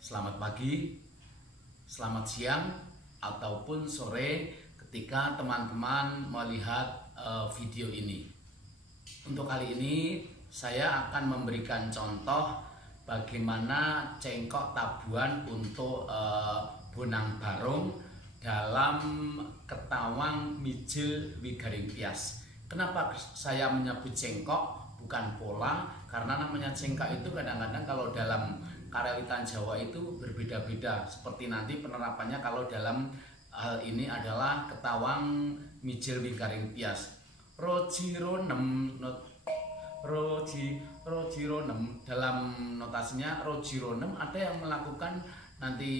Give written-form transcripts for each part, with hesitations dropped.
Selamat pagi, selamat siang, ataupun sore ketika teman-teman melihat video ini. Untuk kali ini saya akan memberikan contoh bagaimana cengkok tabuhan untuk bonang barung dalam ketawang mijil wigaring tias. Kenapa saya menyebut cengkok bukan pola? Karena namanya cengkok itu kadang-kadang kalau dalam karawitan Jawa itu berbeda-beda. Seperti nanti penerapannya kalau dalam hal ini adalah ketawang mijil wigaring tias. Rojironem rojironem dalam notasinya rojironem ada yang melakukan nanti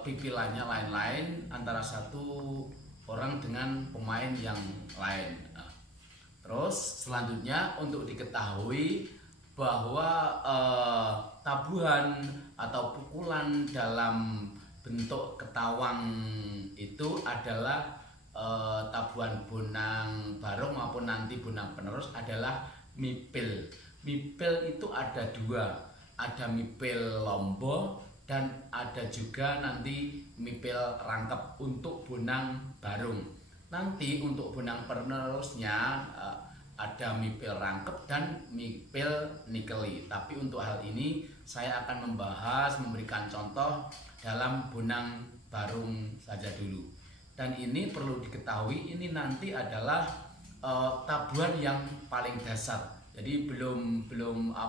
pipilannya lain-lain antara satu orang dengan pemain yang lain. Terus selanjutnya untuk diketahui bahwa tabuhan atau pukulan dalam bentuk ketawang itu adalah tabuhan bonang barung maupun nanti bonang penerus adalah mipil. Mipil itu ada dua, ada mipil lombo dan ada juga nanti mipil rangkep untuk bonang barung. Nanti untuk bonang penerusnya ada mipil rangkep dan mipil nikeli. Tapi untuk hal ini saya akan memberikan contoh dalam bonang barung saja dulu. Dan ini perlu diketahui, ini nanti adalah tabuhan yang paling dasar. Jadi belum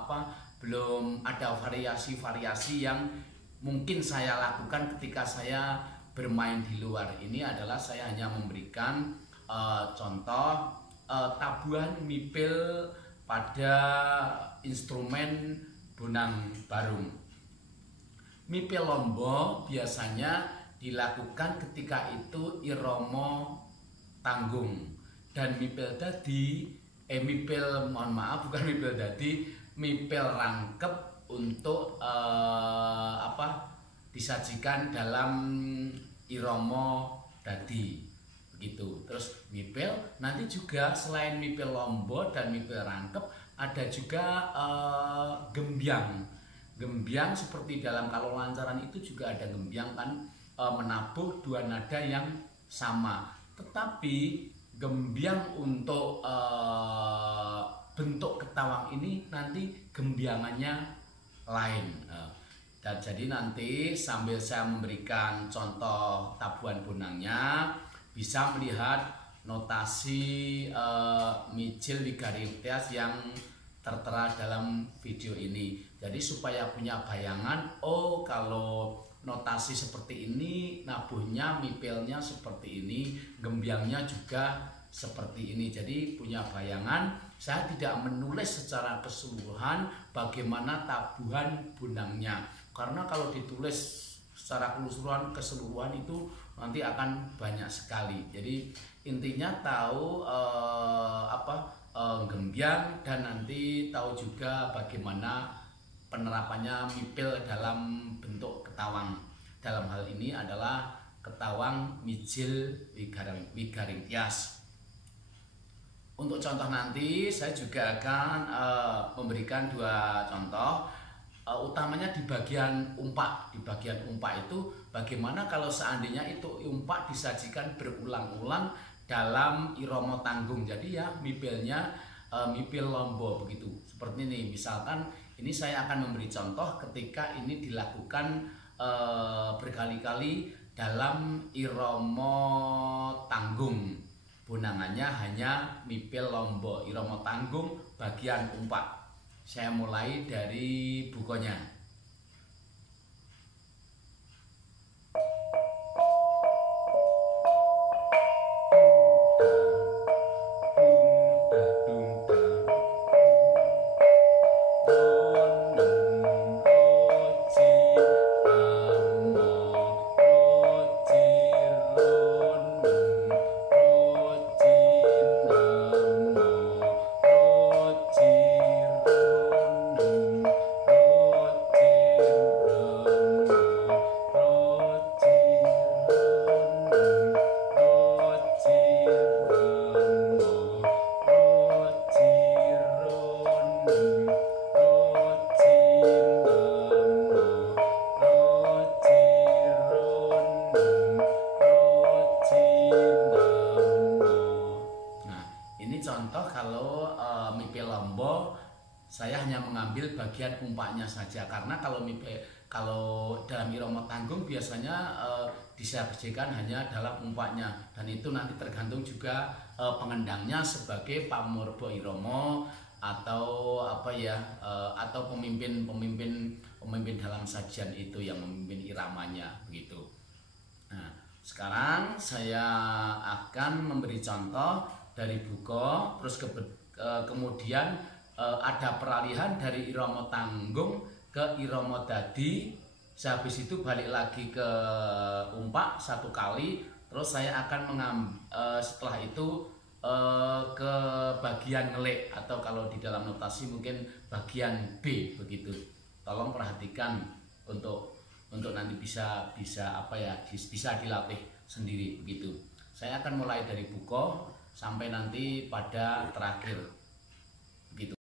ada variasi-variasi yang mungkin saya lakukan ketika saya bermain di luar. Ini adalah saya hanya memberikan contoh tabuhan mipil pada instrumen bonang barung. Mipil lombo biasanya dilakukan ketika itu iromo tanggung, dan mipil dadi mipil rangkep untuk disajikan dalam iromo dadi begitu. Terus mipil nanti juga selain mipil lombo dan mipil rangkep ada juga gembyang seperti dalam kalau lancaran itu juga ada gembyang kan, menabuh dua nada yang sama. Tetapi gembyang untuk bentuk ketawang ini nanti gembyangannya lain. Dan jadi nanti sambil saya memberikan contoh tabuhan bonangnya, bisa melihat notasi mijil wigaring tias yang tertera dalam video ini. Jadi supaya punya bayangan, oh kalau notasi seperti ini, nabuhnya mipilnya seperti ini, gembyangnya juga seperti ini. Jadi punya bayangan. Saya tidak menulis secara keseluruhan bagaimana tabuhan bonangnya, karena kalau ditulis secara keseluruhan itu nanti akan banyak sekali. Jadi intinya tahu gembyang dan nanti tahu juga bagaimana penerapannya mipil dalam bentuk ketawang. Dalam hal ini adalah ketawang mijil wigaring tias. Untuk contoh nanti saya juga akan memberikan dua contoh. Utamanya di bagian umpak. Di bagian umpak itu bagaimana kalau seandainya itu umpak disajikan berulang-ulang dalam iromo tanggung. Jadi ya mipilnya mipil lombo begitu. Seperti ini misalkan, ini saya akan memberi contoh ketika ini dilakukan berkali-kali dalam iromo tanggung. Bonangannya hanya mipil lombo, iromo tanggung bagian umpak. Saya mulai dari bukonya. bagian umpaknya saja, karena kalau dalam irama tanggung biasanya disajikan hanya dalam umpaknya, dan itu nanti tergantung juga pengendangnya sebagai pamurba irama atau apa ya, atau pemimpin dalam sajian itu yang memimpin iramanya begitu. Nah, sekarang saya akan memberi contoh dari buko, terus kemudian ada peralihan dari irama tanggung ke irama dadi. Sehabis itu balik lagi ke umpak satu kali, terus saya akan setelah itu ke bagian ngelik, atau kalau di dalam notasi mungkin bagian B begitu. Tolong perhatikan untuk nanti bisa apa ya, bisa dilatih sendiri begitu. Saya akan mulai dari buko sampai nanti pada terakhir begitu.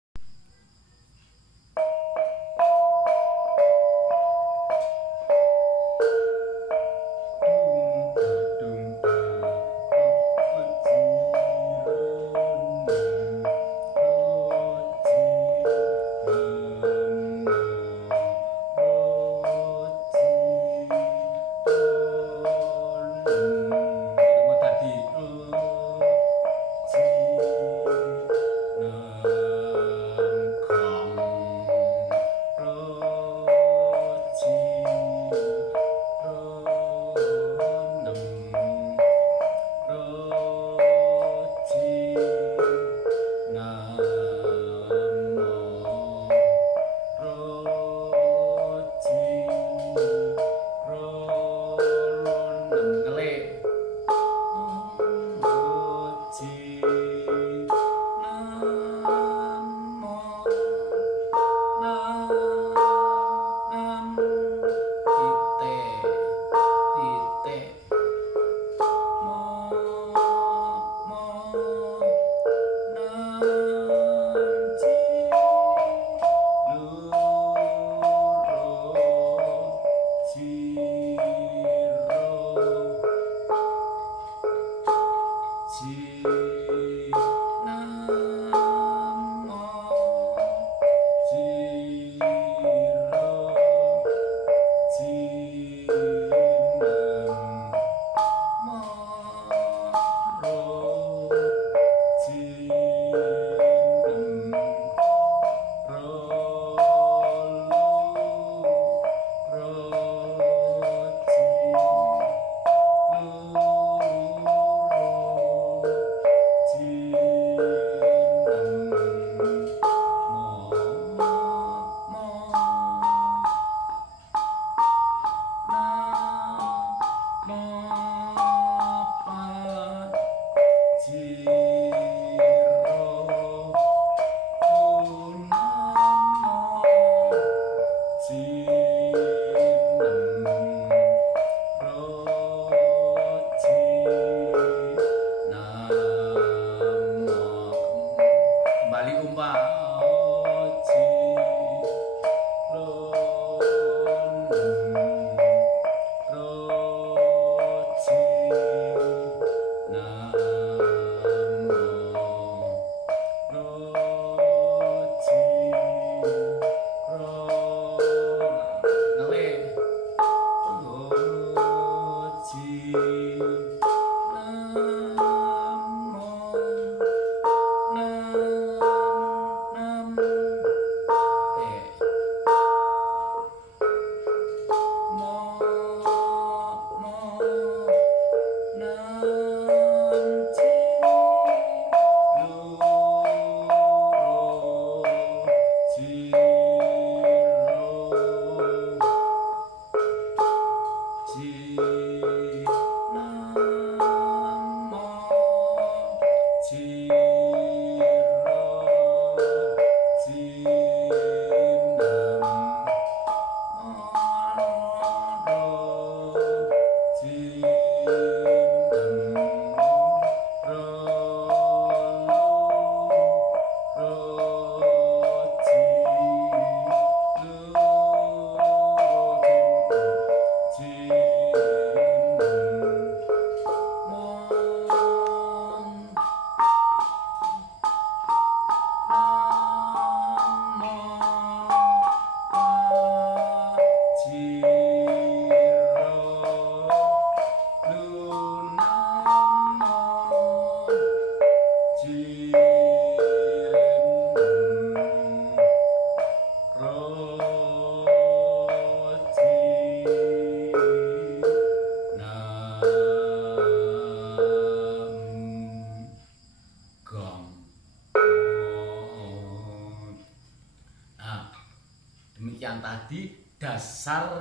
dasar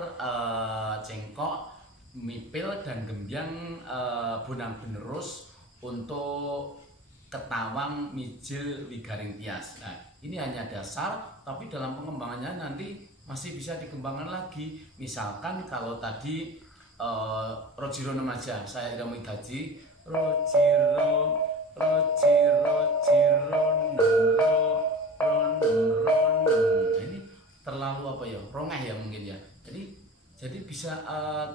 cengkok, mipil dan gembyang bonang penerus untuk ketawang, mijil, wigaring tias. Nah, ini hanya dasar, tapi dalam pengembangannya nanti masih bisa dikembangkan lagi. Misalkan kalau tadi Rojiro aja, saya tidak mau gaji Rojiro ini terlalu apa ya, rongeh ya mungkin ya. Jadi bisa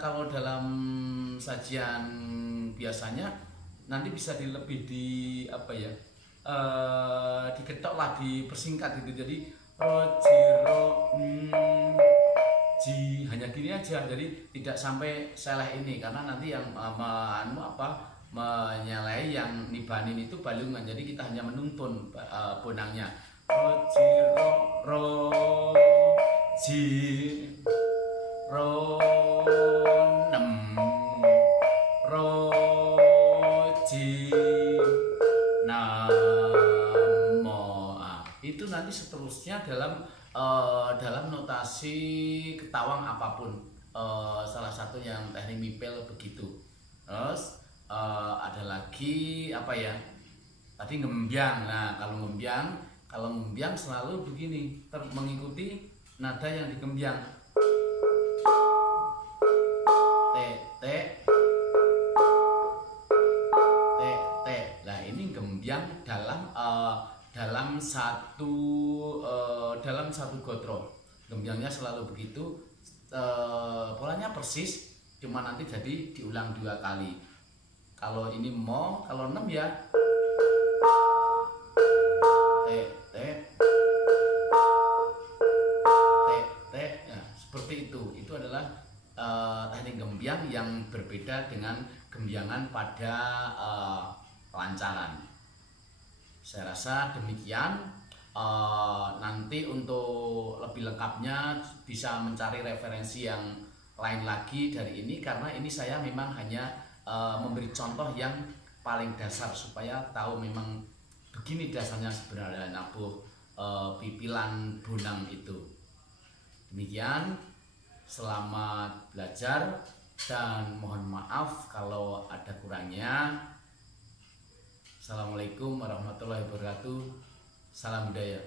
kalau dalam sajian biasanya nanti bisa lebih di apa ya, diketok lah, dipersingkat gitu. Jadi Rojiro ji, hanya gini aja, jadi tidak sampai seleh ini, karena nanti yang menyelai yang nibanin itu balungan, jadi kita hanya menuntun bonangnya Rojiro roji ronem roji namo. Itu nanti seterusnya dalam notasi ketawang apapun, salah satu yang teknik mipel begitu. Terus ada lagi apa ya, tadi ngembyang. Nah, kalau ngembyang selalu begini, mengikuti nada yang digembyang, te te te te. Nah, ini gembyang dalam satu gotro. Gembyangnya selalu begitu, polanya persis, cuma nanti jadi diulang 2 kali. Kalau ini mo, kalau 6 ya te te te te. Nah, seperti itu. Itu adalah teknik gembyang yang berbeda dengan gembyangan pada lancaran. Saya rasa demikian. Nanti untuk lebih lengkapnya bisa mencari referensi yang lain lagi dari ini, karena ini saya memang hanya memberi contoh yang paling dasar supaya tahu memang begini dasarnya sebenarnya nabuh pipilan bonang itu. Demikian, selamat belajar dan mohon maaf kalau ada kurangnya. Assalamualaikum warahmatullahi wabarakatuh. Salam budaya.